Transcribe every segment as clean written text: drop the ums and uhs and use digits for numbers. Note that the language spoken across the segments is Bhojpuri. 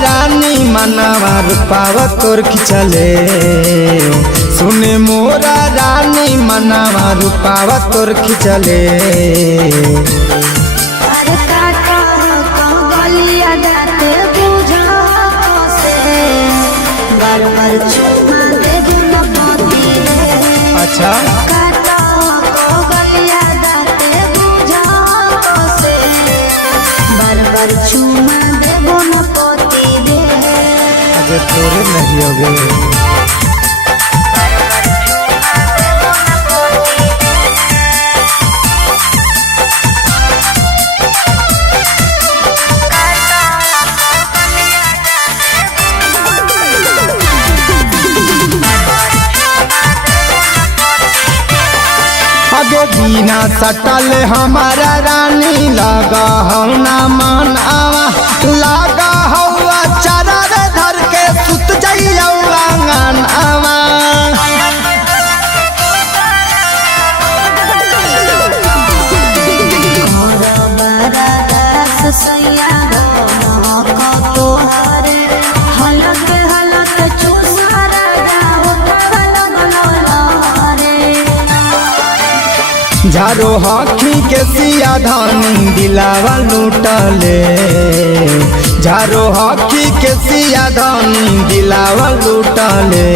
रानी मनवा रूपावा तोर खिंचले। सुने मोरा रानी मनवा रूपावा तोर खिंचले। अच्छा अरे तोरे नहीं हो गए। बिना सटल हमारा रानी लगा हो ना मन आवा। लगा हुआ चारा धर के सुत जाइया आंगन आवा। झारो हॉकी के सिया धानी दिलावा लूटले। झारो हॉकी के सिया धानी दिलावा लूटले।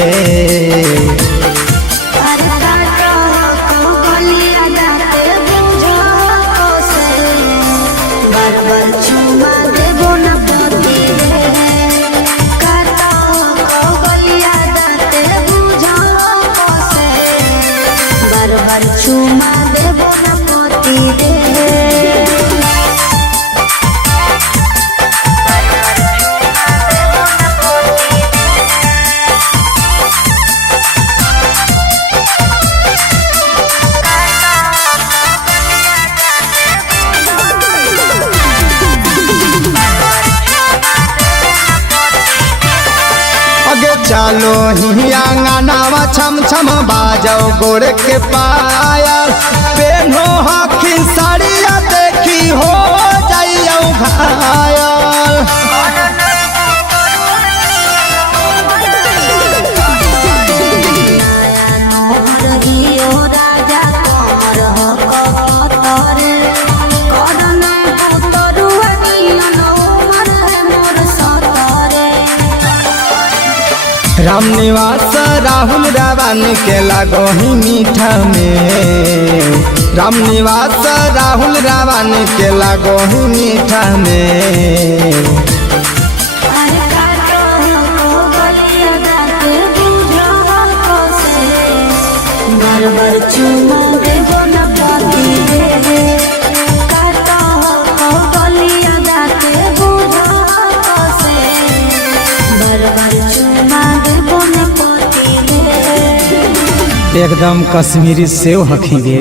चलो ही आंगनावा छम छम बाजो गोड़ के पायल। पेनो हखी साड़िया देखी हो जाइयो घायल। राम निवास राहुल रावण के लगो ही मीठा में। राम निवास राहुल रावण के लगो ही मीठा में। एकदम कश्मीरी सेव हखी गे।